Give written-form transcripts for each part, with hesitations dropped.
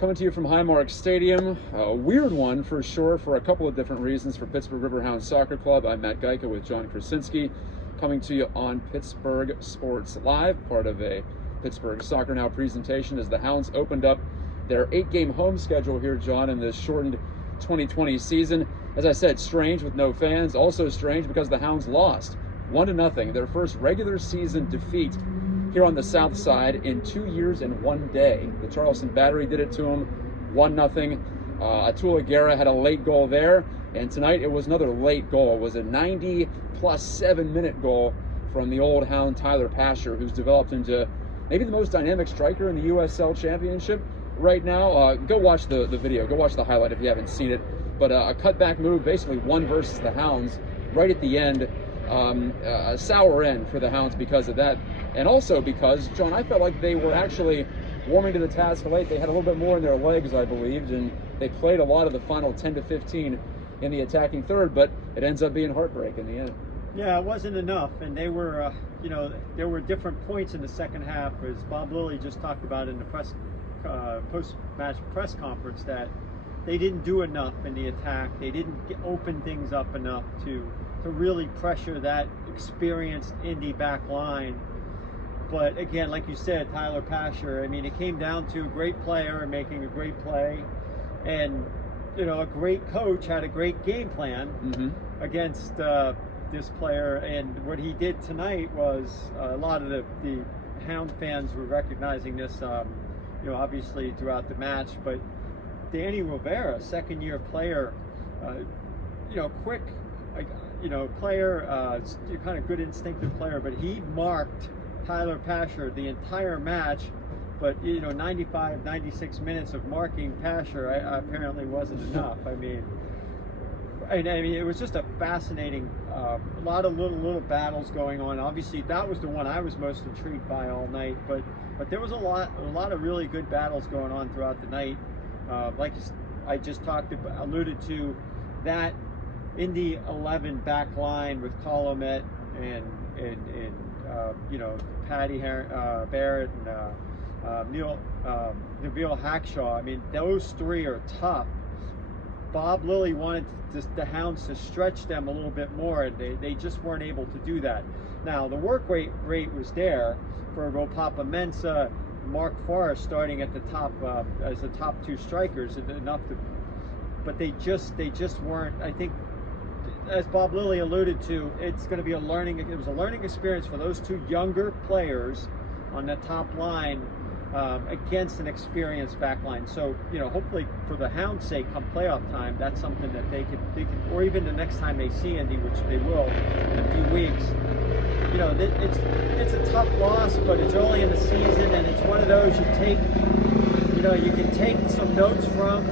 Coming to you from Highmark Stadium, a weird one for sure, for a couple of different reasons. For Pittsburgh Riverhounds Soccer Club, I'm Matt Gajtka with John Krysinsky, coming to you on Pittsburgh Sports Live, part of a Pittsburgh Soccer Now presentation as the Hounds opened up their 8-game home schedule here, John, in this shortened 2020 season. As I said, strange with no fans, also strange because the Hounds lost 1-0, their first regular season defeat here on the south side in 2 years and 1 day. The Charleston Battery did it to them, 1-0. Atula Guerra had a late goal there, and tonight it was another late goal. It was a 90+7-minute goal from the old Hound Tyler Pasher, who's developed into maybe the most dynamic striker in the USL Championship right now. Go watch the video, go watch the highlight if you haven't seen it. But a cutback move, basically one versus the Hounds right at the end. A sour end for the Hounds because of that. And also because, John, I felt like they were actually warming to the task late. They had a little bit more in their legs, I believed, and they played a lot of the final 10 to 15 in the attacking third, but it ends up being heartbreak in the end. Yeah, it wasn't enough, and they were, there were different points in the second half, as Bob Lilly just talked about in the post-match press conference, that they didn't do enough in the attack. They didn't open things up enough to really pressure that experienced Indy back line. But again, like you said, Tyler Pasher, I mean, it came down to a great player and making a great play. And, a great coach had a great game plan against this player. And what he did tonight was, a lot of the Hound fans were recognizing this, obviously throughout the match. But Danny Rivera, second-year player, quick, player, kind of good instinctive player, but he marked Tyler Pasher the entire match. But 95, 96 minutes of marking Pasher apparently wasn't enough. I mean, it was just a fascinating, a lot of little battles going on. Obviously, that was the one I was most intrigued by all night. But there was a lot of really good battles going on throughout the night. Like I just alluded to, that Indy 11 back line with Colomet and Patty Barrett and Neville Hackshaw. I mean, those three are tough. Bob Lilly wanted the Hounds to stretch them a little bit more, and they just weren't able to do that. Now, the work rate was there for Ropapa Mensah, Mark Forrest starting at the top as the top two strikers, enough to, but they just weren't. I think, as Bob Lilly alluded to, it was a learning experience for those two younger players on the top line against an experienced back line. So, hopefully for the Hounds' sake, come playoff time, that's something that they could, or even the next time they see Indy, which they will in a few weeks. It's a tough loss, but it's early in the season, and it's one of those you take, you can take some notes from,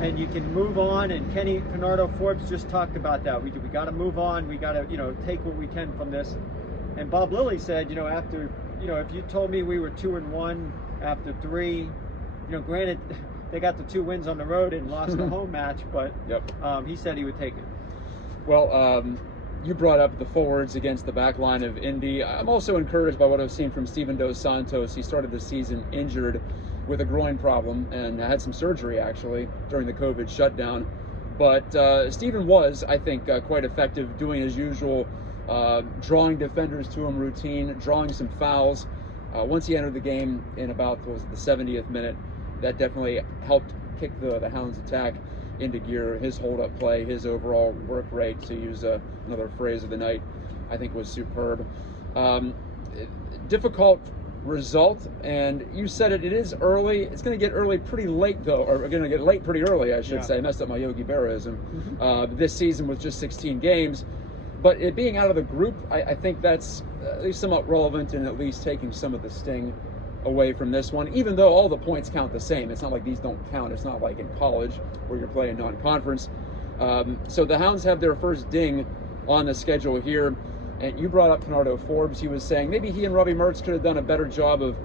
and you can move on. And Kenny Canardo-Forbes just talked about that. We got to move on. We got to, take what we can from this. And Bob Lilly said, after, if you told me we were 2-1 after 3, granted they got the 2 wins on the road and lost the home match, but he said he would take it. Well, you brought up the forwards against the back line of Indy. I'm also encouraged by what I've seen from Steven Dos Santos. He started the season injured with a groin problem and had some surgery actually during the COVID shutdown. But Steven was, I think, quite effective doing his usual drawing defenders to him routine, drawing some fouls. Once he entered the game in about the 70th minute, that definitely helped kick the Hounds' attack into gear. His hold-up play, his overall work rate, to use another phrase of the night, I think was superb. Difficult result, and you said it is early. It's going to get early pretty late, though, or going to get late pretty early, I should say. I messed up my Yogi Berraism. This season with just 16 games. But it being out of the group, I think that's at least somewhat relevant in at least taking some of the sting away from this one, even though all the points count the same. It's not like these don't count. It's not like in college where you're playing non-conference. So the Hounds have their first ding on the schedule here. And you brought up Canardo-Forbes. He was saying maybe he and Robbie Mertz could have done a better job of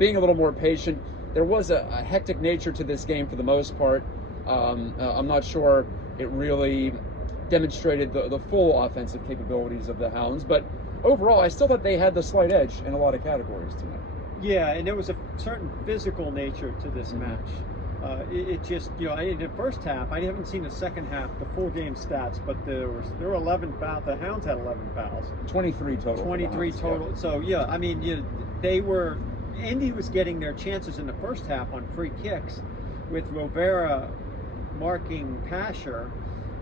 being a little more patient. There was a hectic nature to this game for the most part. I'm not sure it really demonstrated the full offensive capabilities of the Hounds, but overall, I still thought they had the slight edge in a lot of categories tonight. Yeah, and there was a certain physical nature to this match. it just, in the first half, I haven't seen the second half, the full game stats, but there were 11 fouls. The Hounds had 11 fouls. 23 total. 23 total. Yeah. So yeah, I mean, Indy was getting their chances in the first half on free kicks, with Rivera marking Pasher.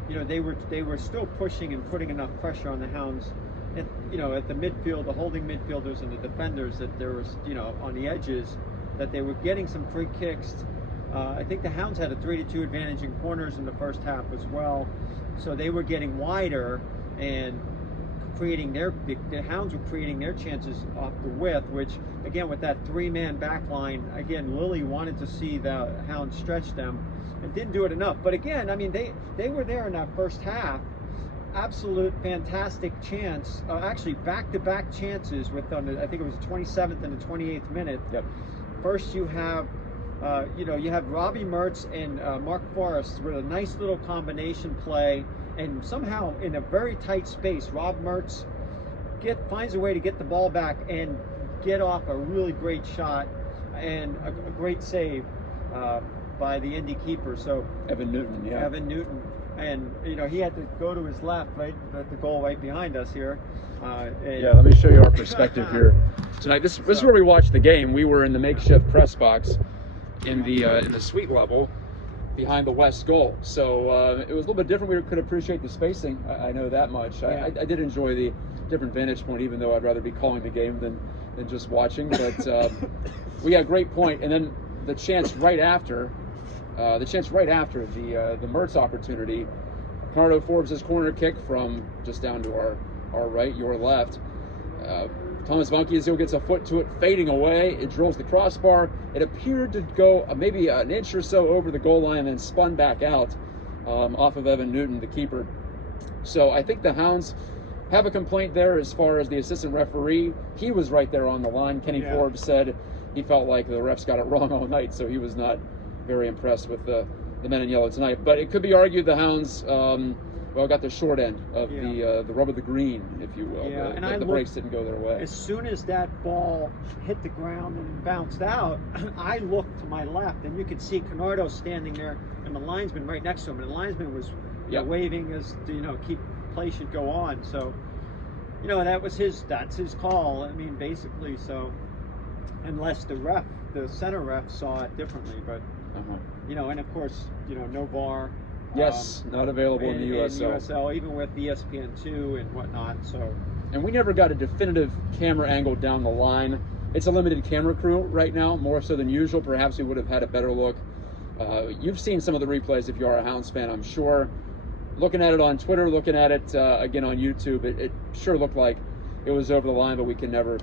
They were still pushing and putting enough pressure on the Hounds. At the midfield, the holding midfielders and the defenders, that there was, on the edges, that they were getting some free kicks. I think the Hounds had a 3-2 advantage in corners in the first half as well. So they were getting wider and creating the Hounds were creating their chances off the width, which, again, with that 3-man back line, again, Lilly wanted to see the Hounds stretch them and didn't do it enough. But again, I mean, they were there in that first half. Absolute fantastic chance, actually back-to-back chances with, I think it was the 27th and the 28th minute. Yep. First you have, you have Robbie Mertz and Mark Forrest with a nice little combination play, and somehow in a very tight space, Rob Mertz finds a way to get the ball back and get off a really great shot and a great save by the Indy keeper. So Evan Newton, yeah. Evan Newton. And he had to go to his left, right at the goal right behind us here. Yeah, let me show you our perspective here tonight. This is where we watched the game. We were in the makeshift press box in the suite level behind the west goal. So it was a little bit different. We could appreciate the spacing. I know that much. Yeah. I did enjoy the different vantage point, even though I'd rather be calling the game than just watching. But we had a great point, and then the chance right after. The Mertz opportunity, Bernardo Forbes' corner kick from just down to our right, your left. Thomas Vankiazil gets a foot to it, fading away. It drills the crossbar. It appeared to go maybe an inch or so over the goal line and then spun back out off of Evan Newton, the keeper. So I think the Hounds have a complaint there as far as the assistant referee. He was right there on the line. Kenny Forbes said he felt like the refs got it wrong all night, so he was not very impressed with the men in yellow tonight. But it could be argued the Hounds got the short end of the rub of the green, if you will. Yeah, the brakes didn't go their way. As soon as that ball hit the ground and bounced out, I looked to my left, and you could see Canardo standing there, and the linesman right next to him. And the linesman was waving as to keep play should go on. So that's his call. I mean, basically. So unless the center ref saw it differently, but. And of course, no VAR. Yes, not available in the USL. In USL, even with ESPN2 and whatnot. So. And we never got a definitive camera angle down the line. It's a limited camera crew right now, more so than usual. Perhaps we would have had a better look. You've seen some of the replays if you are a Hounds fan, I'm sure. Looking at it on Twitter, looking at it again on YouTube, it sure looked like it was over the line, but we can never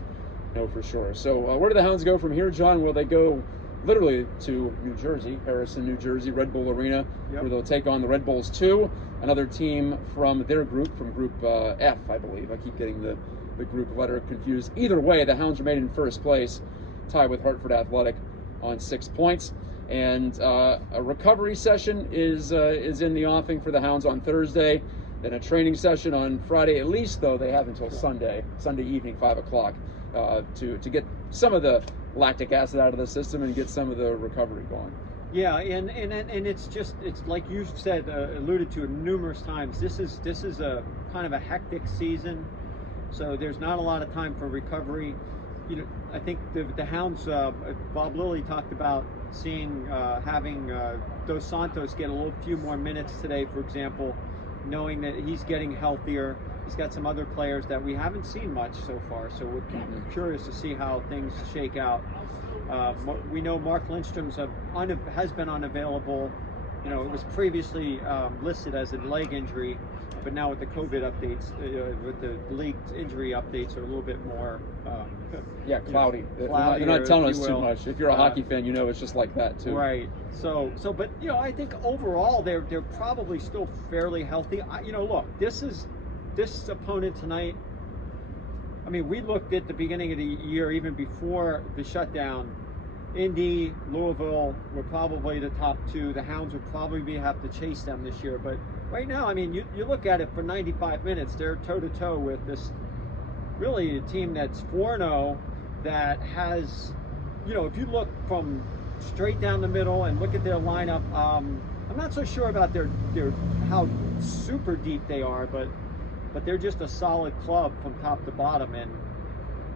know for sure. So where do the Hounds go from here, John? Will they go literally to New Jersey, Harrison, New Jersey, Red Bull Arena, where they'll take on the Red Bulls 2, another team from their group, from Group F, I believe. I keep getting the group letter confused. Either way, the Hounds remain in first place, tied with Hartford Athletic on 6 points. And a recovery session is in the offing for the Hounds on Thursday. Then a training session on Friday. At least, though, they have until Sunday evening, 5 o'clock, to get some of the lactic acid out of the system and get some of the recovery going. Yeah, and it's like you said, alluded to numerous times. This is a kind of a hectic season, so there's not a lot of time for recovery. I think the Hounds, Bob Lilly talked about having Dos Santos get a few more minutes today, for example, knowing that he's getting healthier. He's got some other players that we haven't seen much so far, so we're curious to see how things shake out. We know Mark Lindstrom's has been unavailable. It was previously listed as a leg injury, but now with the COVID updates, with the league injury updates, are a little bit more cloudy. They're not telling us too much. If you're a hockey fan, it's just like that too. Right. So, but I think overall they're probably still fairly healthy. Look, this opponent tonight. I mean, we looked at the beginning of the year, even before the shutdown. Indy, Louisville were probably the top two. The Hounds would probably have to chase them this year. But right now, I mean, you look at it for 95 minutes, they're toe-to-toe with this really a team that's 4-0, that has, if you look from straight down the middle and look at their lineup. I'm not so sure about their how super deep they are, but they're just a solid club from top to bottom, and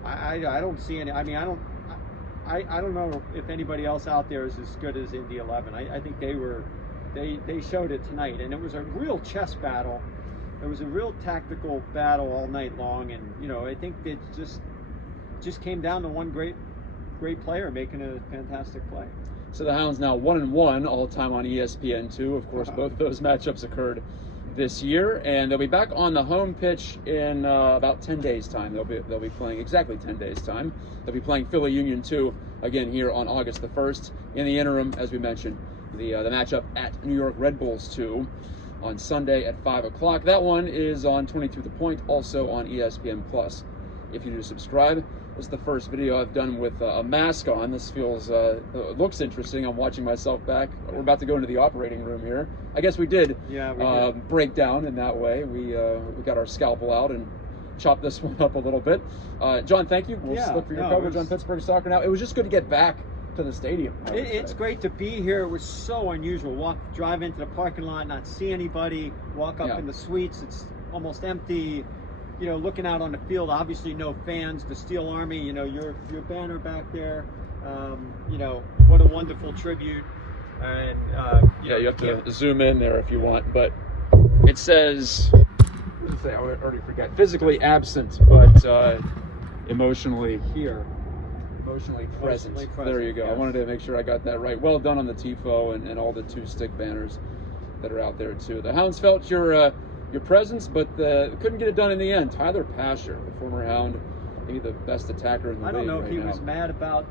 I don't see any. I mean, I don't know if anybody else out there is as good as Indy 11. I think they showed it tonight, and it was a real chess battle. It was a real tactical battle all night long, and you know, I think it just came down to one great player making a fantastic play. So the Hounds now 1-1 all time on ESPN2. Of course, both of those matchups occurred this year, and they'll be back on the home pitch in about 10 days time. They'll be playing exactly 10 days time. They'll be playing Philly Union 2 again here on August the 1st. In the interim, as we mentioned, the matchup at New York Red Bulls 2 on Sunday at 5 o'clock. That one is on 22 The Point, also on ESPN Plus. If you do subscribe, this is the first video I've done with a mask on. This feels looks interesting. I'm watching myself back. We're about to go into the operating room here. I guess we did, break down in that way. We got our scalpel out and chopped this one up a little bit. John, thank you. We'll look for your coverage on Pittsburgh soccer now. It was just good to get back to the stadium. It's great to be here. It was so unusual. Drive into the parking lot, not see anybody, walk up in the suites. It's almost empty. You know, looking out on the field, obviously no fans. The Steel Army, you know, your banner back there. You know, what a wonderful tribute. And you have to zoom in there if you want, but it says, what does it say? I already forget. Physically absent, but emotionally here. Emotionally present. There you go. Yes. I wanted to make sure I got that right. Well done on the TIFO and all the 2-stick banners that are out there too. The Hounds felt your presence, but couldn't get it done in the end. Tyler Pasher, the former Hound, maybe the best attacker in the league. I don't know if right he now. was mad about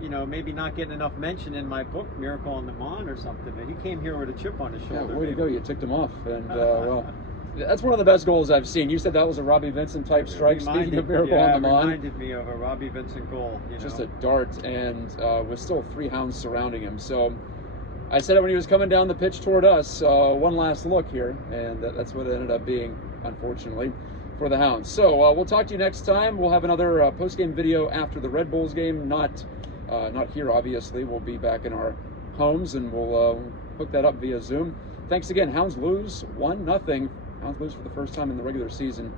you know, maybe not getting enough mention in my book, Miracle on the Mon or something. But he came here with a chip on his shoulder. Yeah, way to go! You ticked him off, and well, that's one of the best goals I've seen. You said that was a Robbie Vincent type strike. Speaking of Miracle on the Mon, reminded me of a Robbie Vincent goal. Just a dart, and with still 3 Hounds surrounding him. So I said it when he was coming down the pitch toward us. One last look here, and that's what it ended up being, unfortunately, for the Hounds. So we'll talk to you next time. We'll have another post-game video after the Red Bulls game. Not here, obviously. We'll be back in our homes, and we'll hook that up via Zoom. Thanks again. Hounds lose 1-0. Hounds lose for the first time in the regular season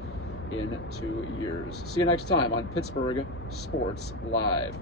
in 2 years. See you next time on Pittsburgh Sports Live.